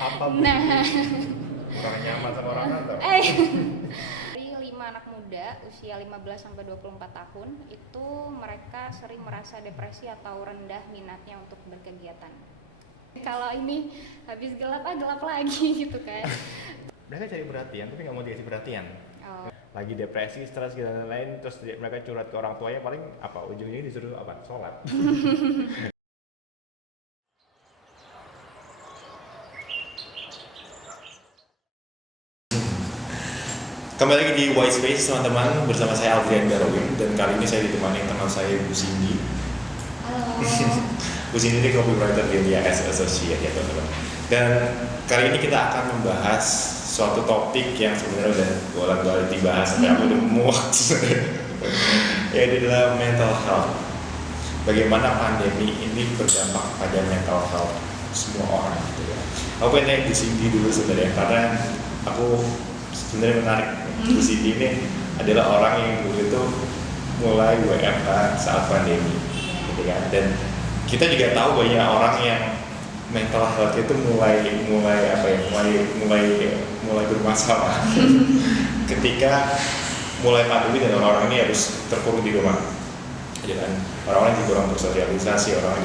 Apa Bu? Nah, Kurang nyaman sama orang kantor? dari 5 anak muda usia 15 sampai 24 tahun itu mereka sering merasa depresi atau rendah minatnya untuk berkegiatan. Kalau ini habis gelap gelap lagi gitu kan. Mereka cari perhatian tapi nggak mau dikasih perhatian. Oh, Lagi depresi, stres dan lain-lain, terus mereka curhat ke orang tuanya, paling apa, ujungnya disuruh apa, sholat. Kembali lagi di White Space teman-teman, bersama saya Alfian Darwin, dan kali ini saya ditemani teman saya Bu Cindy. halo. Bu Cindy ini copywriter di NDIS Associate ya teman-teman. Dan kali ini kita akan membahas suatu topik yang sebenarnya udah bolak-balik dibahas sampai aku udah muak yaitu adalah mental health. Bagaimana pandemi ini berdampak pada mental health semua orang gitu ya. Aku pengen tanya Bu Cindy dulu sebenarnya, karena aku sebenarnya menarik. Bu Cindy ini adalah orang yang dulu itu mulai WFH saat pandemi gitu kan, dan kita juga tahu banyak orang yang mental health itu mulai bermasalah ketika mulai pandemi dan orang-orang ini harus terkurung di rumah, ya kan. Orang-orang jadi kurang bersosialisasi, orang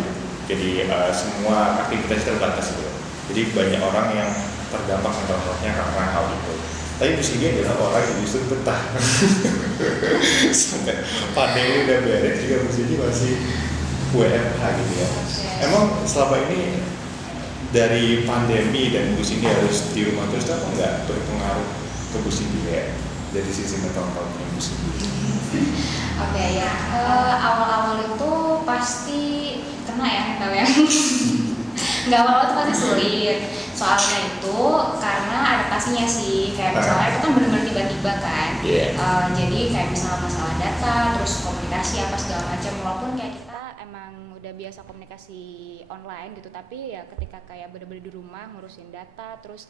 jadi semua aktivitas terbatas gitu. Jadi banyak orang yang terdampak mental health-nya karena hal itu. Tapi Bu Cindy adalah orang yang justru betah sampai pandemi udah beres juga Bu Cindy masih WFH gitu ya. Emang selama ini dari pandemi dan Bu Cindy harus di rumah terus, apa nggak berpengaruh ke Bu Cindy ya dari sisi mental health Bu Cindy? Oke ya, awal-awal itu pasti kena ya, tahu ya. Nggak, awal-awal itu pasti sulit. Soalnya itu karena adaptasinya sih, kayak misalnya itu kan benar-benar tiba-tiba kan. Jadi kayak misalnya masalah data, terus komunikasi apa segala macam. Walaupun kayak kita emang udah biasa komunikasi online gitu, tapi ya ketika kayak benar-benar di rumah ngurusin data, terus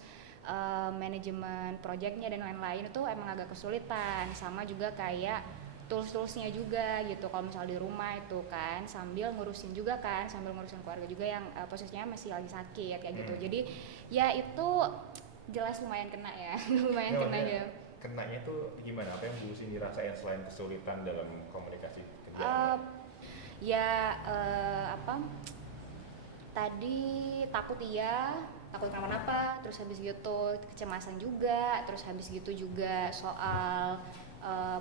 manajemen projectnya dan lain-lain itu emang agak kesulitan. Sama juga kayak tools-toolsnya juga gitu, kalau misal di rumah itu kan sambil ngurusin keluarga juga yang posisinya masih lagi sakit kayak gitu. Jadi ya itu jelas lumayan kena ya. Lumayan kena ya. Kenanya tuh gimana? Apa yang Bu Cindy rasain selain kesulitan dalam komunikasi kerja? Tadi takut kenapa-napa, terus habis gitu kecemasan juga, terus habis gitu juga soal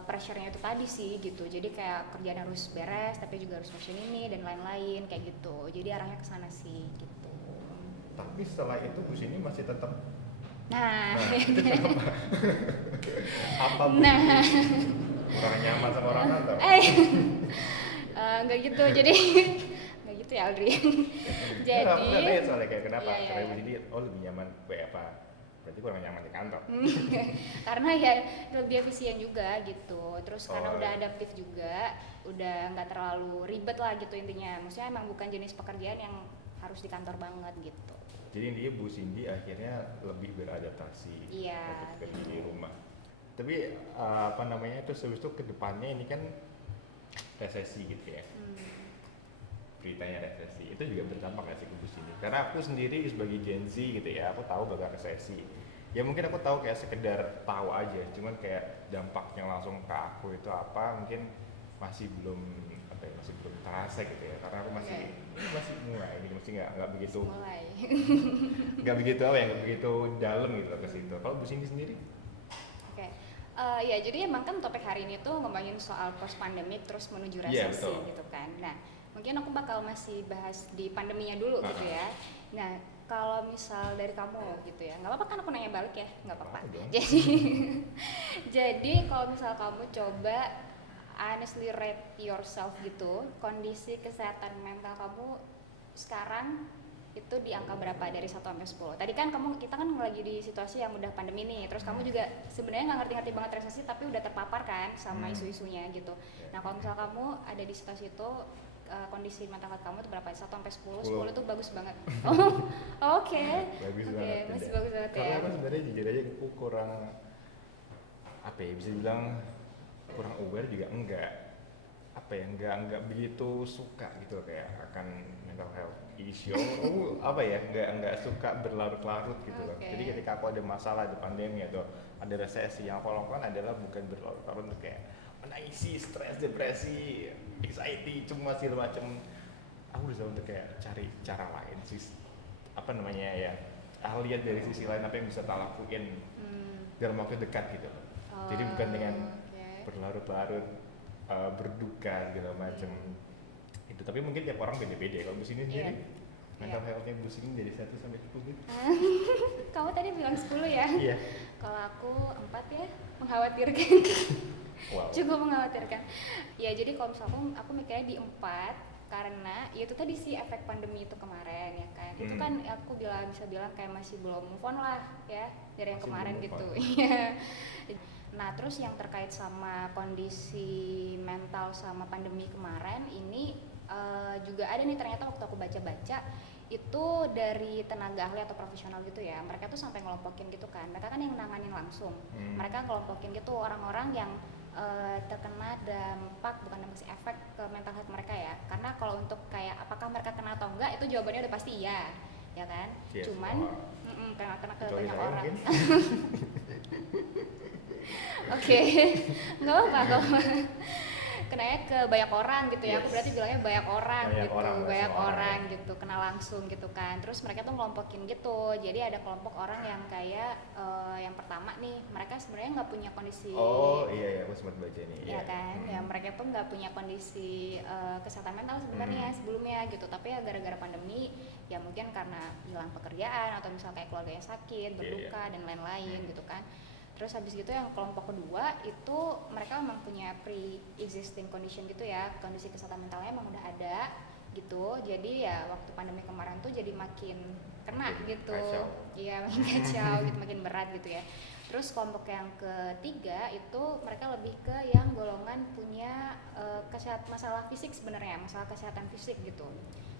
pressure-nya itu tadi sih gitu. Jadi kayak kerjaan harus beres tapi juga harus ngurusin ini dan lain-lain kayak gitu. Jadi arahnya ke sana sih gitu. Tapi setelah itu Bu Cindy masih tetap Itu kenapa? Apa Bu? Kurang nyaman sama orang kantor? Nggak gitu, jadi nggak gitu ya Audrey. Jadi aku nggak tahu soalnya kayak kenapa? Iya. Karena Bu Cindy lebih nyaman WFH, berarti kurang nyaman di kantor. Karena ya lebih efisien juga gitu, terus karena udah adaptif juga, udah nggak terlalu ribet lah gitu intinya. Maksudnya emang bukan jenis pekerjaan yang harus di kantor banget gitu. Jadi intinya Bu Cindy akhirnya lebih beradaptasi untuk kerja di rumah. Tapi terus habis itu kedepannya ini kan resesi gitu ya. Beritanya resesi itu juga berdampak nggak sih ke Bu Cindy? Karena aku sendiri sebagai Gen Z gitu ya, aku tahu bakal resesi. Ya mungkin aku tahu kayak sekedar tahu aja, cuman kayak dampaknya langsung ke aku itu apa mungkin masih belum terasa gitu ya, karena aku masih mulai ini masih nggak begitu nggak begitu dalam gitu ke situ. Kalau Bu Cindy sendiri? Oke. Ya jadi emang kan topik hari ini tuh ngomongin soal post pandemic terus menuju resesi gitu kan. Nah mungkin aku bakal masih bahas di pandeminya dulu gitu ya. Nah kalau misal dari kamu gitu ya, nggak apa-apa kan aku nanya balik ya, nggak apa-apa. Jadi kalau misal kamu coba honestly rate yourself gitu, kondisi kesehatan mental kamu sekarang itu di angka berapa dari 1 sampai 10? Tadi kan kita kan lagi di situasi yang udah pandemi nih, terus kamu juga sebenarnya nggak ngerti-ngerti banget resesi tapi udah terpapar kan sama isu-isunya gitu. Nah kalau misal kamu ada di situasi itu, kondisi mental health kamu itu berapa? 1 sampai 10? 10 itu bagus banget. Oke. Bagus banget. Masih bagus banget ya. Karena aku sebenarnya jujur aja aku kurang bisa bilang kurang aware juga enggak. apa ya, nggak begitu suka gitu kayak akan mental health issue. Apa ya, nggak suka berlarut-larut gitu loh. Jadi ketika aku ada masalah, ada pandemi atau ada resesi, yang aku lakukan adalah bukan berlarut-larut kayak menangisi, stres, depresi, anxiety, cuma segala macam. Aku berusaha untuk kayak cari cara lain sih, apa namanya ya, lihat dari sisi lain apa yang bisa tak lakuin dalam waktu dekat gitu. Jadi bukan dengan berlarut-larut berduka segala macam itu. Tapi mungkin tiap orang beda-beda. Kalau Bu Sini sendiri mental health-nya Bu Sini dari 1 sampai 10? Kamu tadi bilang 10 ya? Iya. Kalau aku 4 ya, mengkhawatirkan. Wow. Cukup mengkhawatirkan. Ya jadi kalau misalnya aku mikirnya di 4 karena ya itu tadi sih efek pandemi itu kemarin ya kan. Itu kan aku bisa bilang kayak masih belum move on lah ya dari yang masih kemarin gitu. Iya. Nah terus yang terkait sama kondisi mental sama pandemi kemarin ini juga ada nih ternyata waktu aku baca-baca itu dari tenaga ahli atau profesional gitu ya, mereka tuh sampai ngelompokin gitu kan, mereka kan yang nanganin langsung, mereka ngelompokin gitu orang-orang yang terkena dampak, bukan dampak sih, efek ke mental health mereka ya. Karena kalau untuk kayak apakah mereka kena atau enggak itu jawabannya udah pasti iya, ya kan? Yes, cuman kena ke banyak orang. Oke, nggak apa-apa kalau kenanya ke banyak orang gitu ya. Aku berarti bilangnya banyak orang gitu, kena langsung gitu kan. Terus mereka tuh ngelompokin gitu. Jadi ada kelompok orang yang kayak yang pertama nih, mereka sebenarnya nggak punya kondisi. Oh iya, aku sempat baca nih. Iya kan, ya mereka tuh nggak punya kondisi kesehatan mental sebenarnya sebelumnya gitu. Tapi ya gara-gara pandemi, ya mungkin karena hilang pekerjaan atau misalnya kayak keluarganya sakit, berduka dan lain-lain gitu kan. Terus habis gitu yang kelompok kedua itu mereka memang punya pre-existing condition gitu ya, kondisi kesehatan mentalnya emang udah ada gitu. Jadi ya waktu pandemi kemarin tuh jadi makin kena gitu. Iya, makin kacau gitu, makin berat gitu ya. Terus kelompok yang ketiga itu mereka lebih ke yang golongan punya masalah fisik sebenarnya, masalah kesehatan fisik gitu.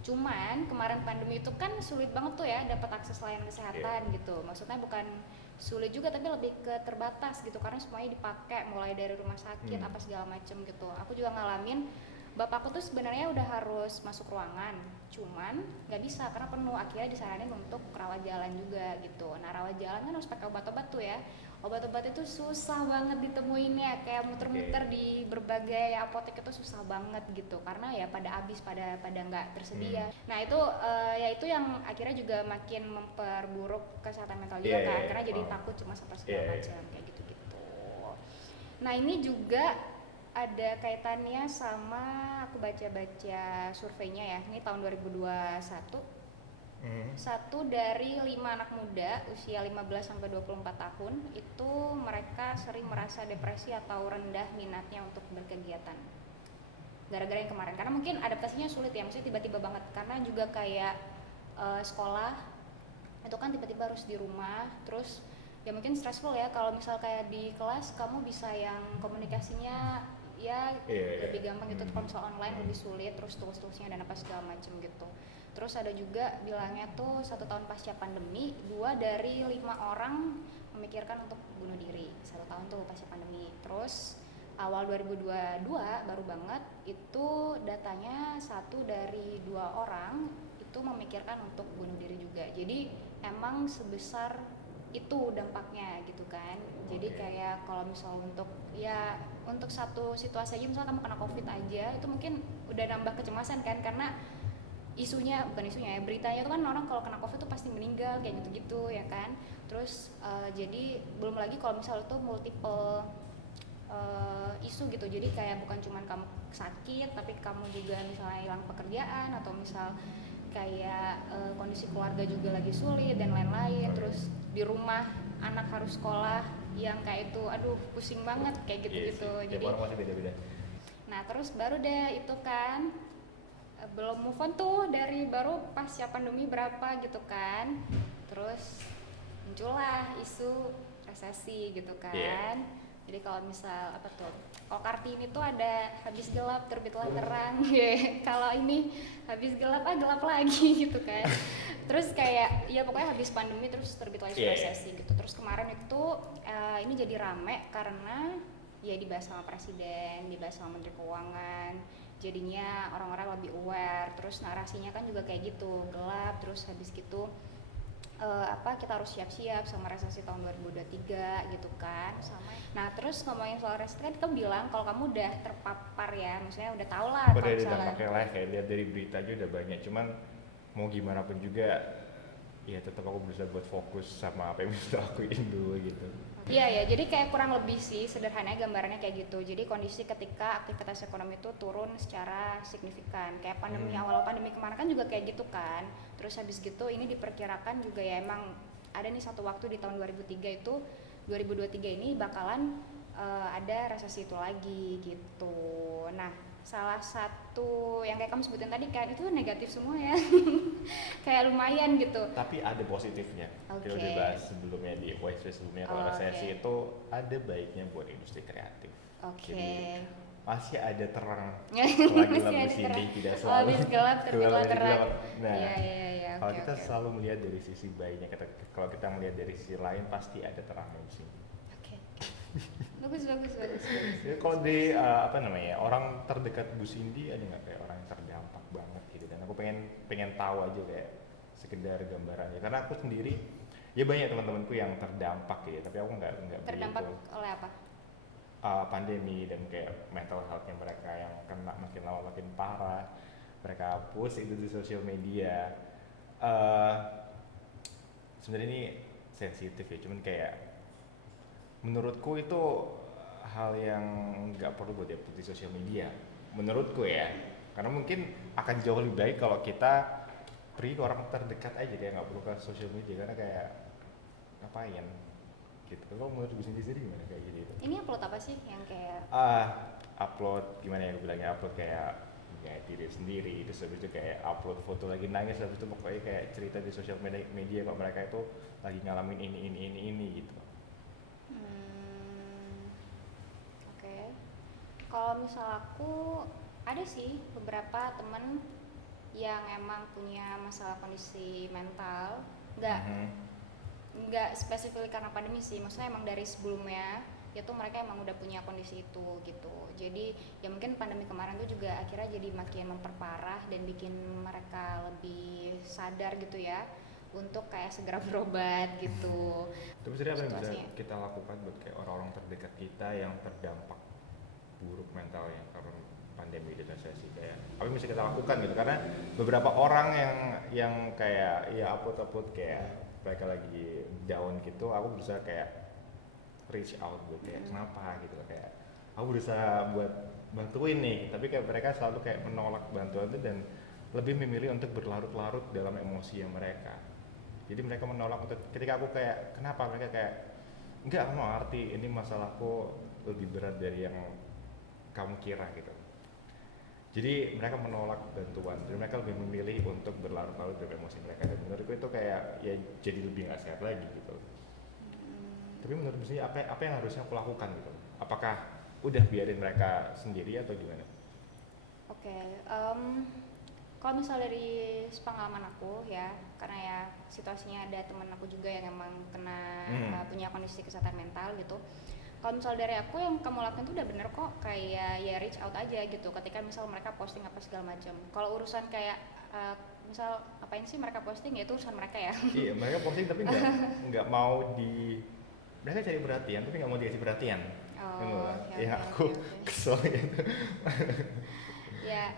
Cuman kemarin pandemi itu kan sulit banget tuh ya dapat akses layanan kesehatan gitu. Maksudnya bukan sulit juga tapi lebih ke terbatas gitu karena semuanya dipakai mulai dari rumah sakit apa segala macem gitu. Aku juga ngalamin, bapakku tuh sebenarnya udah harus masuk ruangan, cuman nggak bisa karena penuh, akhirnya disaranin untuk rawat jalan juga gitu. Nah rawat jalan kan harus pakai obat-obat tuh ya, obat-obat itu susah banget ditemuinnya, kayak muter-muter di berbagai apotek itu susah banget gitu karena ya pada habis, pada nggak tersedia. Nah itu ya itu yang akhirnya juga makin memperburuk kesehatan mental juga kan, karena jadi takut cuma apa segala macam kayak gitu-gitu. Nah ini juga ada kaitannya sama, aku baca-baca surveinya ya, ini tahun 2021. 1 dari 5 anak muda usia 15-24 tahun itu mereka sering merasa depresi atau rendah minatnya untuk berkegiatan gara-gara yang kemarin, karena mungkin adaptasinya sulit ya, maksudnya tiba-tiba banget, karena juga kayak sekolah itu kan tiba-tiba harus di rumah, terus ya mungkin stressful ya kalau misal kayak di kelas kamu bisa yang komunikasinya ya lebih gampang gitu, kalau misal online lebih sulit, terus tugas-tugasnya dan apa segala macam gitu. Terus ada juga bilangnya tuh 1 tahun pasca pandemi 2 dari 5 orang memikirkan untuk bunuh diri 1 tahun tuh pasca pandemi. Terus awal 2022 baru banget itu datanya 1 dari 2 orang itu memikirkan untuk bunuh diri juga. Jadi emang sebesar itu dampaknya gitu kan. Jadi kayak kalau misal untuk satu situasi aja, misal kamu kena COVID aja itu mungkin udah nambah kecemasan kan, karena beritanya itu kan orang kalau kena COVID tuh pasti meninggal kayak gitu-gitu ya kan. Terus jadi belum lagi kalau misal itu multiple isu gitu, jadi kayak bukan cuma kamu sakit tapi kamu juga misalnya hilang pekerjaan atau misal kayak kondisi keluarga juga lagi sulit dan lain-lain. Terus di rumah anak harus sekolah yang kayak itu, aduh pusing banget kayak gitu-gitu. Jadi orang masih beda-beda. Nah terus baru deh itu kan belum move on tuh dari baru pasca pandemi berapa gitu kan, terus muncullah isu resesi gitu kan. Jadi kalau misal apa tuh, kalau Kartini tuh ada habis gelap terbitlah terang, kalau ini habis gelap gelap lagi gitu kan. Terus kayak ya pokoknya habis pandemi terus terbitlah isu resesi gitu. Terus kemarin itu ini jadi rame karena ya dibahas sama presiden, dibahas sama menteri keuangan, jadinya orang-orang lebih aware. Terus narasinya kan juga kayak gitu, gelap, terus habis gitu kita harus siap-siap sama resesi tahun 2023 gitu kan. Nah terus ngomongin soal resesi kan kita bilang kalau kamu udah terpapar ya, maksudnya udah tau lah Udah kalau ada misalnya dampaknya lah, kayak lihat dari berita aja udah banyak. Cuman mau gimana pun juga, ya tetap aku berusaha buat fokus sama apa yang bisa lakuin dulu gitu. Iya ya, jadi kayak kurang lebih sih sederhananya gambarannya kayak gitu. Jadi kondisi ketika aktivitas ekonomi itu turun secara signifikan. Kayak pandemi awal pandemi kemarin kan juga kayak gitu kan. Terus habis gitu ini diperkirakan juga ya emang ada nih satu waktu di tahun 2003 itu 2023 ini bakalan ada resesi itu lagi gitu. Nah, salah satu yang kayak kamu sebutin tadi kan itu negatif semua ya. Kayak lumayan gitu. Tapi ada positifnya. Kita udah bahas sebelumnya di voice sebelumnya kalau resesi itu ada baiknya buat industri kreatif. Jadi masih ada terang selagi lampu sini tidak selalu habis gelap terbitlah terang. Nah, iya. Kalau kita selalu melihat dari sisi baiknya, kalau kita melihat dari sisi lain pasti ada terangnya di sini. Bagus. Ya, kalau di orang terdekat Bu Cindy ada nggak kayak orang yang terdampak banget gitu? Dan aku pengen tahu aja kayak sekedar gambarannya, karena aku sendiri ya banyak teman-temanku yang terdampak ya, tapi aku nggak terdampak oleh apa? Pandemi dan kayak mental health-nya mereka yang kena makin lama makin parah. Mereka post itu di sosial media. Sebenarnya ini sensitif ya, cuman kayak menurutku itu hal yang nggak perlu buat diupload di sosial media. Menurutku ya, karena mungkin akan jauh lebih baik kalau kita pergi ke orang terdekat aja, kayak nggak perlu ke sosial media, karena kayak ngapain gitu. Kalau menurut Bu Cindy sendiri gimana kayak gitu? Ini upload apa sih yang kayak upload gimana ya aku bilangnya, upload kayak diri sendiri, terus habis itu kayak upload foto lagi nangis, habis itu pokoknya kayak cerita di sosial media kalau mereka itu lagi ngalamin ini gitu. Oke. Kalau misal aku ada sih beberapa temen yang emang punya masalah kondisi mental, nggak spesifik karena pandemi sih, maksudnya emang dari sebelumnya itu mereka emang udah punya kondisi itu gitu. Jadi ya mungkin pandemi kemarin tuh juga akhirnya jadi makin memperparah dan bikin mereka lebih sadar gitu ya untuk kayak segera berobat gitu. Tapi sebenarnya apa yang bisa kita lakukan buat kayak orang-orang terdekat kita yang terdampak buruk mentalnya karena pandemi dan resesi, kayak apa yang bisa kita lakukan gitu? Karena beberapa orang yang kayak ya upload kayak mereka lagi down gitu, aku berusaha kayak reach out buat kayak kenapa gitu, kayak aku berusaha buat bantuin nih, tapi kayak mereka selalu kayak menolak bantuan itu dan lebih memilih untuk berlarut-larut dalam emosi yang mereka. Jadi mereka menolak untuk, ketika aku kayak kenapa, mereka kayak enggak, aku mau ngerti ini masalahku lebih berat dari yang kamu kira gitu. Jadi mereka menolak bantuan dan mereka lebih memilih untuk berlarut-larut dalam emosi mereka, dan menurutku itu kayak ya jadi lebih nggak sehat lagi gitu. Tapi menurut saya apa yang harusnya aku lakukan gitu? Apakah udah biarin mereka sendiri atau gimana? Kalau misal dari pengalaman aku ya, karena ya situasinya ada teman aku juga yang emang kena punya kondisi kesehatan mental gitu. Kalau misal dari aku, yang kamu lakukan itu udah bener kok, kayak ya reach out aja gitu ketika misal mereka posting apa segala macam. Kalau urusan kayak misal apain sih mereka posting, ya itu urusan mereka ya. Iya, mereka posting tapi nggak mau mereka cari perhatian tapi nggak mau dikasih perhatian. Aku kesel gitu. Ya,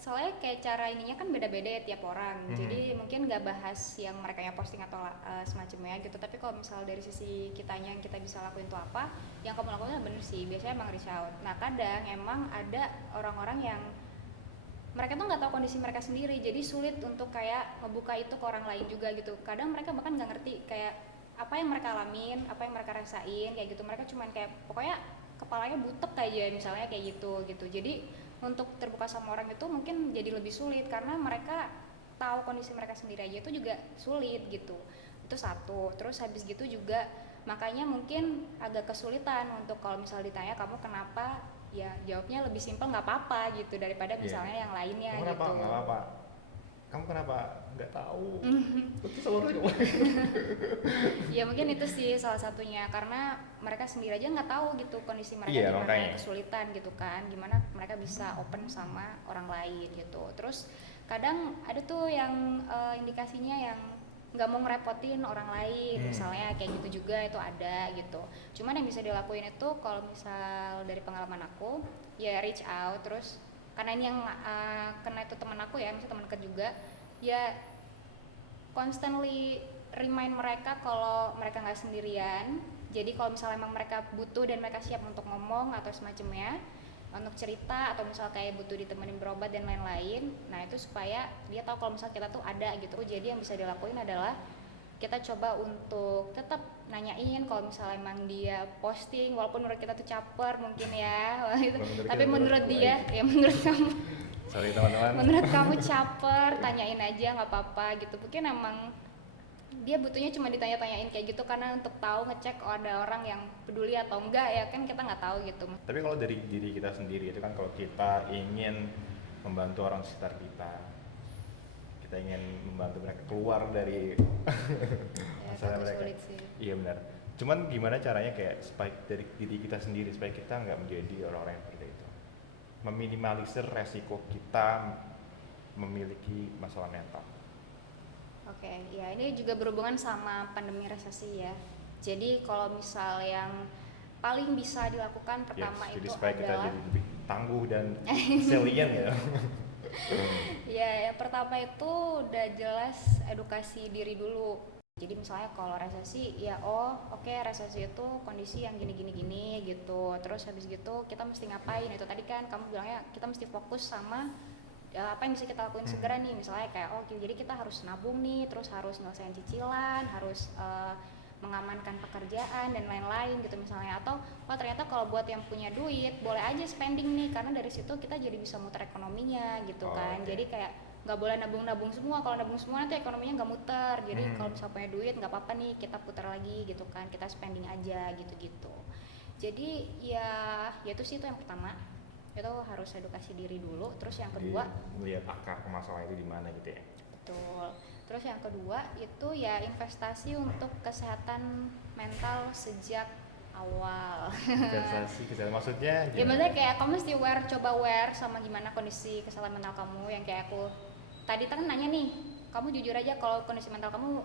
soalnya kayak cara ininya kan beda-beda ya tiap orang. Jadi mungkin nggak bahas yang mereka yang posting atau semacamnya gitu. Tapi kalau misal dari sisi kitanya yang kita bisa lakuin itu apa, yang kamu lakukan bener sih. Biasanya emang reach out. Nah kadang emang ada orang-orang yang mereka tuh nggak tahu kondisi mereka sendiri, jadi sulit untuk kayak ngebuka itu ke orang lain juga gitu. Kadang mereka bahkan nggak ngerti kayak apa yang mereka alamin, apa yang mereka rasain kayak gitu. Mereka cuman kayak pokoknya kepalanya butek aja misalnya kayak gitu. Jadi untuk terbuka sama orang itu mungkin jadi lebih sulit karena mereka tahu kondisi mereka sendiri aja itu juga sulit gitu. Itu satu. Terus habis gitu juga makanya mungkin agak kesulitan untuk kalau misal ditanya kamu kenapa, ya jawabnya lebih simpel nggak apa-apa gitu daripada misalnya yang lainnya gitu. Nggak apa-apa. kamu kenapa nggak tahu? Itu seluruhnya. Ya mungkin itu sih salah satunya, karena mereka sendiri aja nggak tau gitu kondisi mereka Iya, gimana, makanya. kesulitan gitu kan, gimana mereka bisa open sama orang lain gitu. Terus kadang ada tuh yang indikasinya yang nggak mau ngerepotin orang lain, misalnya kayak gitu juga itu ada gitu. Cuman yang bisa dilakuin itu kalau misal dari pengalaman aku ya reach out, terus karena ini yang kena itu teman aku ya, misalnya teman dekat juga, ya constantly remind mereka kalau mereka nggak sendirian. Jadi kalau misalnya emang mereka butuh dan mereka siap untuk ngomong atau semacamnya, untuk cerita atau misal kayak butuh ditemenin berobat dan lain-lain, nah itu supaya dia tahu kalau misal kita tuh ada gitu. Jadi yang bisa dilakuin adalah kita coba untuk tetap nanyain kalau misalnya emang dia posting, walaupun menurut kita tuh caper mungkin ya gitu. Tapi menurut dia ya menurut kamu Sorry teman-teman. menurut kamu caper, tanyain aja nggak apa-apa gitu. Mungkin emang dia butuhnya cuma ditanya-tanyain kayak gitu karena untuk tahu ngecek oh ada orang yang peduli atau enggak, ya kan kita nggak tahu gitu. Tapi kalau dari diri kita sendiri itu kan, kalau kita ingin membantu orang sekitar kita ingin membantu mereka keluar dari masalah mereka. Sulit sih. Iya benar. Cuman gimana caranya kayak supaya dari diri kita sendiri supaya kita nggak menjadi orang-orang yang seperti itu, meminimalisir resiko kita memiliki masalah mental. Oke, ya ini juga berhubungan sama pandemi resesi ya. Jadi kalau misal yang paling bisa dilakukan pertama Yes, itu jadi supaya kita adalah jadi lebih tangguh dan resilient ya. ya yang pertama itu udah jelas edukasi diri dulu. Jadi misalnya kalau resesi ya oke, resesi itu kondisi yang gini gitu. Terus habis gitu kita mesti ngapain, itu tadi kan kamu bilangnya kita mesti fokus sama apa yang bisa kita lakuin segera nih, misalnya kayak jadi kita harus nabung nih, terus harus nyelesain cicilan, harus mengamankan pekerjaan dan lain-lain gitu misalnya. Atau ternyata kalau buat yang punya duit boleh aja spending nih, karena dari situ kita jadi bisa muter ekonominya gitu kan. Jadi kayak nggak boleh nabung semua, kalau nabung semua nanti ekonominya nggak muter. Jadi kalau misalnya punya duit nggak apa-apa nih kita putar lagi gitu kan, kita spending aja gitu. Jadi ya itu sih, itu yang pertama, itu harus edukasi diri dulu. Terus yang kedua melihat akar masalah itu di mana gitu ya. Betul. Terus yang kedua itu ya investasi untuk kesehatan mental sejak awal. Investasi kesehatan maksudnya gimana? Ya maksudnya kayak kamu mesti coba aware sama gimana kondisi kesehatan mental kamu. Yang kayak aku tadi kan nanya nih, kamu jujur aja kalau kondisi mental kamu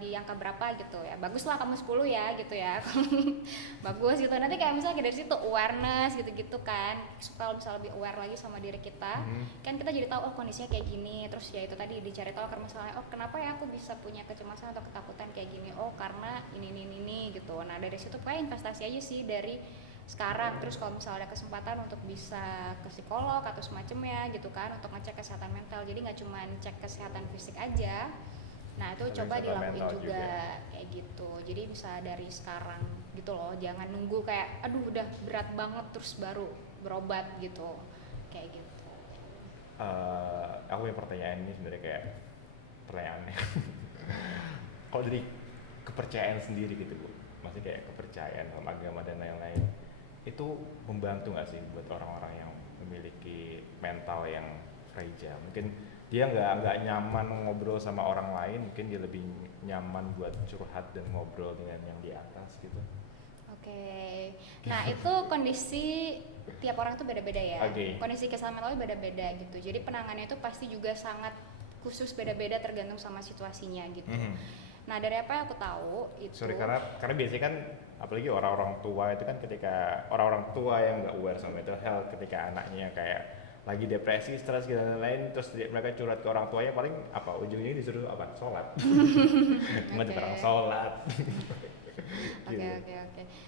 di angka berapa gitu ya. Baguslah kamu 10 ya gitu ya. Bagus gitu. Nanti kayak misalnya dari situ awareness gitu-gitu kan. Kalau misalnya lebih aware lagi sama diri kita, kan kita jadi tahu kondisinya kayak gini. Terus ya itu tadi dicari tahu karena misalnya kenapa ya aku bisa punya kecemasan atau ketakutan kayak gini. Karena ini gitu. Nah, dari situ kayak investasi aja sih dari sekarang. Terus kalau misalnya ada kesempatan untuk bisa ke psikolog atau semacamnya gitu kan, untuk ngecek kesehatan mental, jadi nggak cuma cek kesehatan fisik aja, nah itu coba dilakuin juga kayak gitu. Jadi bisa dari sekarang gitu loh, jangan nunggu kayak aduh udah berat banget terus baru berobat gitu, kayak gitu. Aku yang pertanyaan ini sebenarnya kayak pertanyaannya kalau dari kepercayaan sendiri gitu Bu, maksudnya kayak kepercayaan dalam agama dan lain-lain, itu membantu nggak sih buat orang-orang yang memiliki mental yang fragile? Mungkin dia nggak nyaman ngobrol sama orang lain, mungkin dia lebih nyaman buat curhat dan ngobrol dengan yang di atas gitu. Oke. Nah itu kondisi tiap orang tuh beda-beda ya. Kondisi kesehatan mentalnya beda-beda gitu. Jadi penanganannya itu pasti juga sangat khusus, beda-beda tergantung sama situasinya gitu. Nah dari apa yang aku tahu itu karena biasanya kan apalagi orang-orang tua itu kan, ketika orang-orang tua yang nggak aware sama mental health, ketika anaknya kayak lagi depresi, stres dan lain-lain, terus mereka curhat ke orang tuanya, paling apa ujungnya disuruh apa? Sholat. Cuma orang sholat. Oke.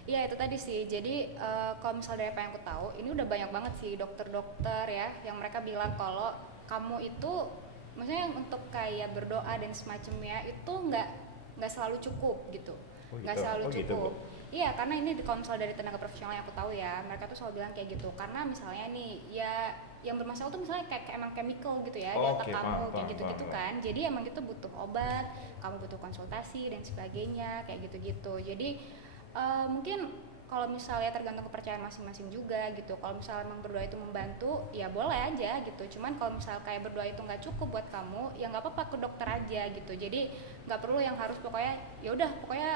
Iya itu tadi sih. Jadi kalau misalnya dari apa yang aku tahu, ini udah banyak banget sih dokter-dokter ya yang mereka bilang kalau kamu itu maksudnya untuk kayak berdoa dan semacamnya itu nggak selalu cukup gitu. Nggak selalu cukup. Iya, karena ini kalau misalnya dari tenaga profesional yang aku tahu ya, mereka tuh selalu bilang kayak gitu. Karena misalnya nih, ya yang bermasalah tuh misalnya kayak emang chemical gitu ya, di otak kamu kayak gitu-gitu kan. Jadi emang itu butuh obat, kamu butuh konsultasi dan sebagainya kayak gitu-gitu. Jadi mungkin kalau misalnya tergantung kepercayaan masing-masing juga gitu. Kalau misalnya emang berdoa itu membantu, ya boleh aja gitu. Cuman kalau misalnya kayak berdoa itu nggak cukup buat kamu, ya nggak apa-apa ke dokter aja gitu. Jadi nggak perlu yang harus pokoknya ya udah pokoknya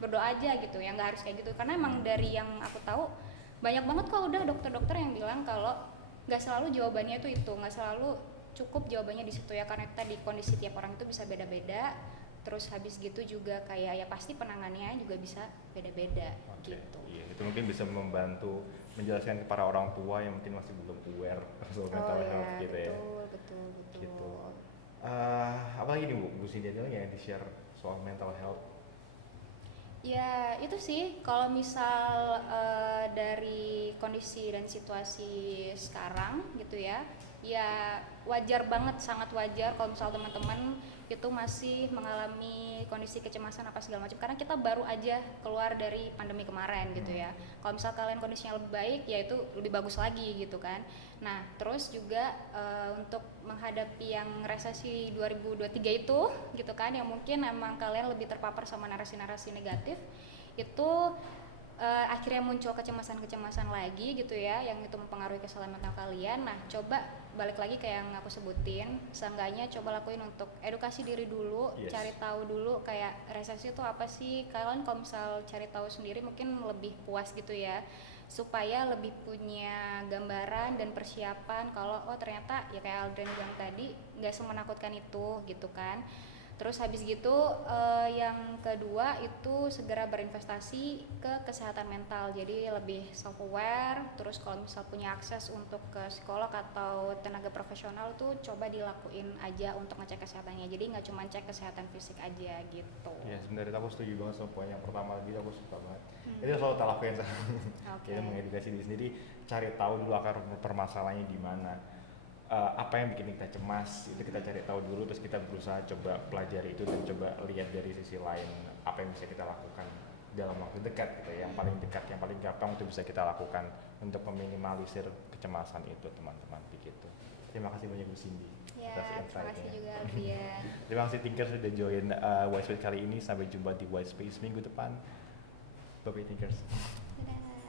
berdoa aja gitu. Ya nggak harus kayak gitu. Karena emang dari yang aku tahu banyak banget kok udah dokter-dokter yang bilang kalau nggak selalu jawabannya itu nggak selalu cukup jawabannya di situ ya, karena tadi kondisi tiap orang itu bisa beda-beda. Terus habis gitu juga kayak ya pasti penanganannya juga bisa beda-beda gitu. Iya, itu mungkin bisa membantu menjelaskan kepada orang tua yang mungkin masih belum aware soal mental health gitu ya. Betul. Gitu. Apalagi nih Bu Cindy yang di-share soal mental health? Ya itu sih kalau misal dari kondisi dan situasi sekarang gitu ya wajar banget, sangat wajar kalau misal teman-teman itu masih mengalami kondisi kecemasan apa segala macam, karena kita baru aja keluar dari pandemi kemarin gitu ya. Kalau misal kalian kondisinya lebih baik ya itu lebih bagus lagi gitu kan. Nah terus juga untuk menghadapi yang resesi 2023 itu gitu kan, yang mungkin emang kalian lebih terpapar sama narasi-narasi negatif itu, akhirnya muncul kecemasan-kecemasan lagi gitu ya, yang itu mempengaruhi keselamatan kalian. Nah coba balik lagi kayak yang aku sebutin, seenggaknya coba lakuin untuk edukasi diri dulu, cari tahu dulu kayak resesi itu apa sih. Kalian kalau misal cari tahu sendiri mungkin lebih puas gitu ya, supaya lebih punya gambaran dan persiapan kalau oh ternyata ya kayak Aldrin bilang tadi nggak semenakutkan itu gitu kan. Terus habis gitu yang kedua itu segera berinvestasi ke kesehatan mental, jadi lebih self aware. Terus kalau misal punya akses untuk ke psikolog atau tenaga profesional tuh coba dilakuin aja untuk ngecek kesehatannya, jadi nggak cuma cek kesehatan fisik aja gitu. Ya sebenarnya aku setuju banget sama poin yang pertama lagi, aku suka banget. Itu selalu tak lakuin kita mengedukasi diri sendiri, cari tahu dulu akar permasalahannya di mana. Apa yang bikin kita cemas itu kita cari tahu dulu, terus kita berusaha coba pelajari itu dan coba lihat dari sisi lain apa yang bisa kita lakukan dalam waktu dekat gitu ya, yang paling dekat, yang paling gampang itu bisa kita lakukan untuk meminimalisir kecemasan itu teman-teman begitu. Terima kasih banyak Bu Cindy atas insight-nya. Terima kasih juga Alfian. Terima kasih Thinkers sudah join White Space kali ini. Sampai jumpa di White Space minggu depan. Bye bye Thinkers. Dadah.